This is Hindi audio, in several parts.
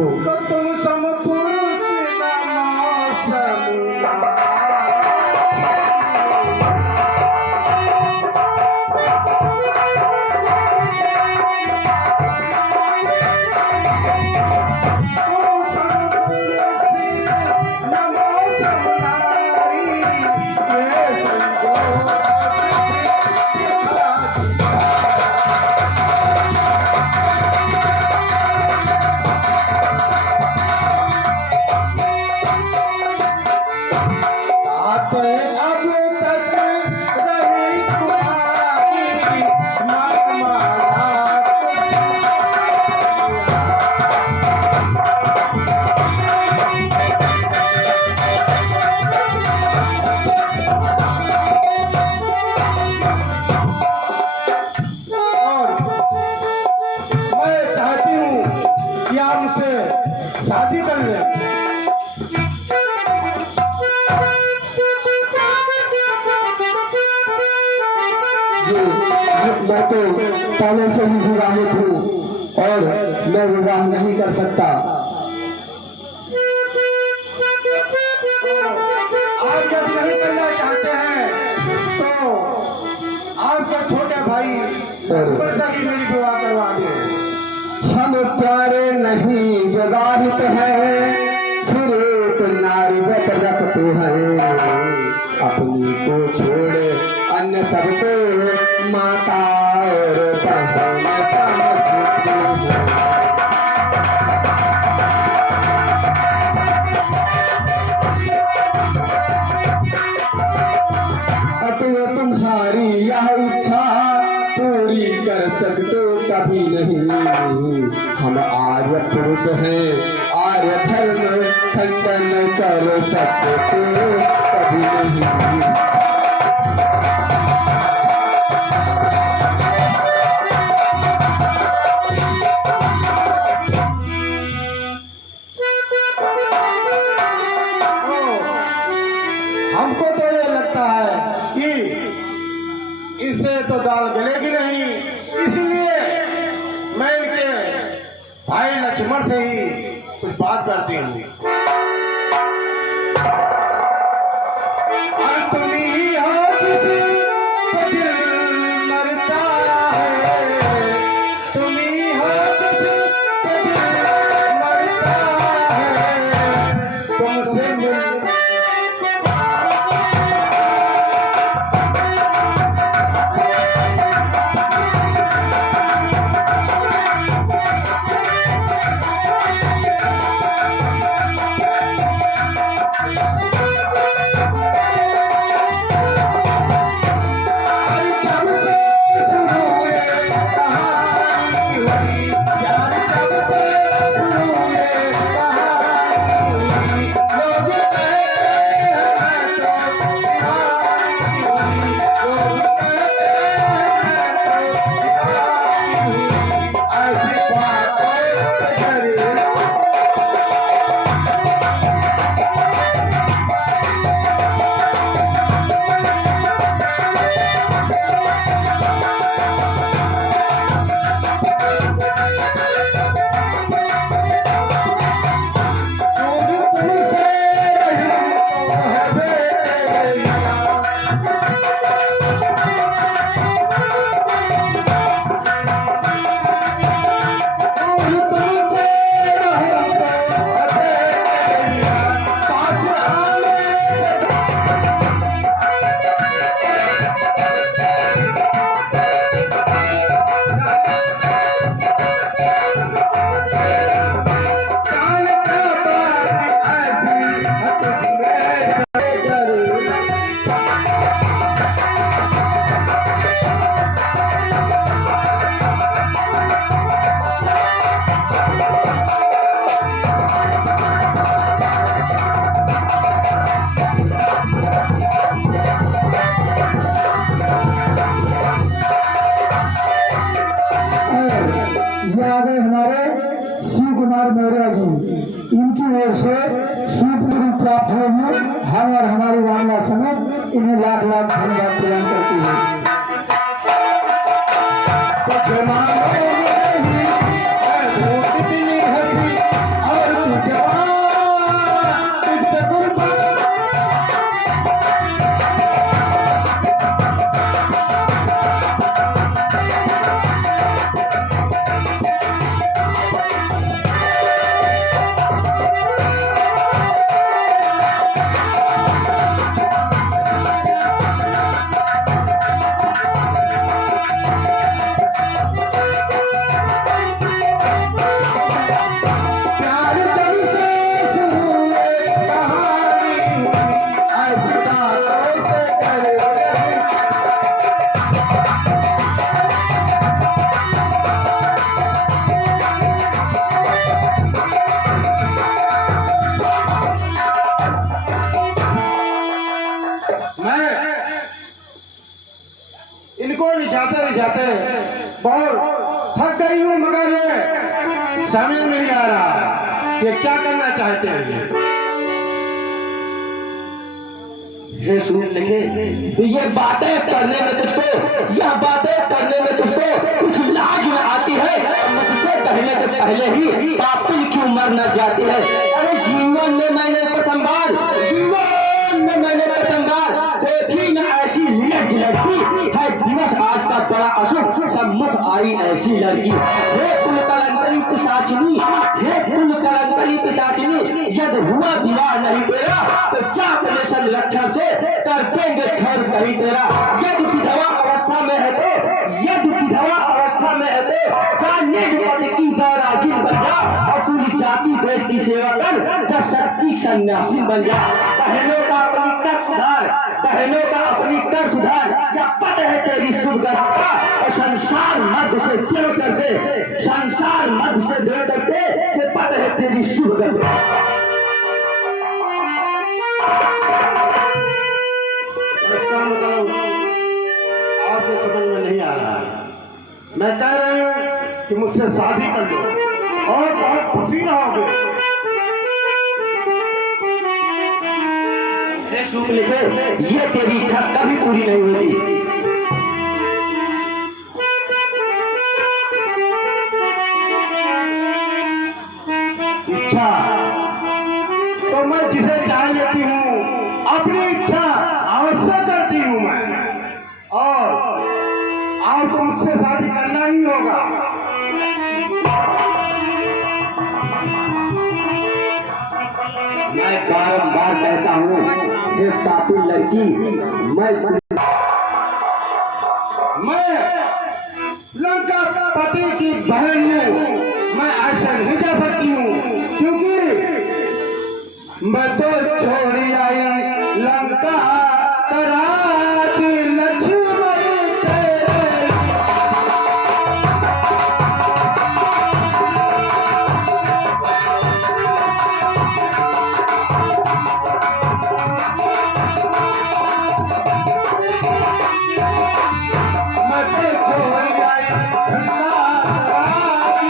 हो। तो तुम सम पुरुष न मौसम शादी कर ले। मैं तो पहले से ही विवाहित हूँ और मैं विवाह नहीं कर सकता। आप जब नहीं करना चाहते हैं तो आपके छोटे भाई लक्ष्मण से ही मेरी विवाह करवा दें। हम प्यारे नहीं विवाहित हैं, फिर एक नारी व्रत रखते हैं, अपनी को छोड़ अन्य सबको माता और बहन समझते हैं। अतः तुम्हारी यह इच्छा पूरी कर सकते कभी नहीं। हम आर्य पुरुष हैं, आर्य धर्म खंडन कर सकते कभी नहीं। हमको तो ये लगता है कि इससे तो दाल गलेगी नहीं, इसलिए मैं इनके भाई लक्ष्मण से ही कुछ बात करती हूँ। और तुम ही हो किसी को दिल मरता है, तुम ही हो किसी को दिल मरता है, तुमसे मिल ओर से सुपूरी प्राप्त होगी। हम और हमारी वांगला समेत इन्हें लाख लाख धन्यवाद प्रदान करती है। तो समझ नहीं आ रहा ये क्या करना चाहते हैं। हे सुन लिखे, तो ये बातें करने में तुझको, यह बातें करने में तुझको कुछ लाज न आती है? मुझसे कहने के पहले ही पापिल क्यों मर न जाती है? अरे जीवन में मैंने प्रथम बार देखी न ऐसी नीरज लड़की है। दिवस आज का बड़ा अशुभ, सम्मुख आई ऐसी लड़की। हे कुल कलंकनी पिशाचिनी, हे कुल कलंकनी पिशाचिनी, यदि हुआ विवाह नहीं तेरा तो जा अपने संरक्षण से कर देंगे खैर कहीं तेरा। यदि विधवा अवस्था में है तो जा निज पद की बैरागी बन जा और पूरी जाति देश की सेवा कर, तो सच्ची सन्यासी बन जा। बहनों का अपनी कर सुधार, क्या पद है तेरी शुभ गति और संसार मध्य से दूर कर दे, ये पद है तेरी शुभ गति। इसका मतलब आपको समझ में नहीं आ रहा है। मैं कह रही हूँ कि मुझसे शादी कर लो और बहुत खुशी रहोगे। शुभ लिखे, ये तेरी इच्छा कभी पूरी नहीं होगी। इच्छा तो मैं जिसे चाह लेती हूँ, अपनी इच्छा अवश्य करती हूँ मैं, और आपको मुझसे शादी करना ही होगा। मैं बारंबार कहता हूँ, हे पापी लड़की, मैं लंका पति की बहन हूँ, मैं ऐसे नहीं जा सकती हूँ, क्योंकि मैं तो छोड़ी आई लंका कराती लक्ष्मण तेरे। मैं तो छोड़ी आई लंका कराती लक्ष्मण।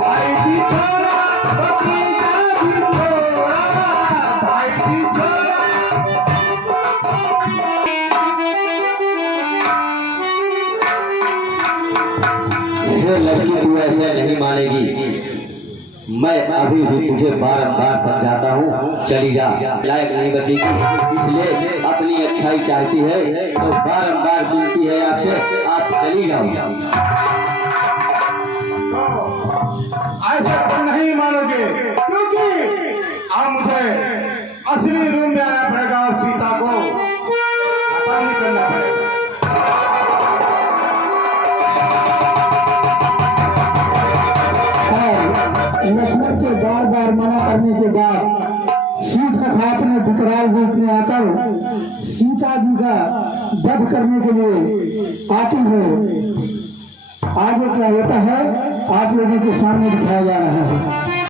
भाई भी छोड़ा, भतीजा भी छोड़ा, भाई भी छोड़ा। हे लड़की, तू ऐसे नहीं मानेगी। मैं अभी भी तुझे बारंबार समझाता हूँ, चली जा, लायक नहीं बचेगी। इसलिए अपनी अच्छाई चाहती है तो बारंबार विनती है आपसे, आप चली जाओ। ऐसा तुम नहीं मानोगे, क्योंकि अब मुझे असली रूम में आना पड़ेगा और सीता को अपन ही करना पड़ेगा। और लक्ष्मण के बार बार मना करने के बाद शीतखात ने विकराल रूप में आकर सीता जी का वध करने के लिए आती है। आगे क्या होता है आप लोगों के सामने दिखाया जा रहा है।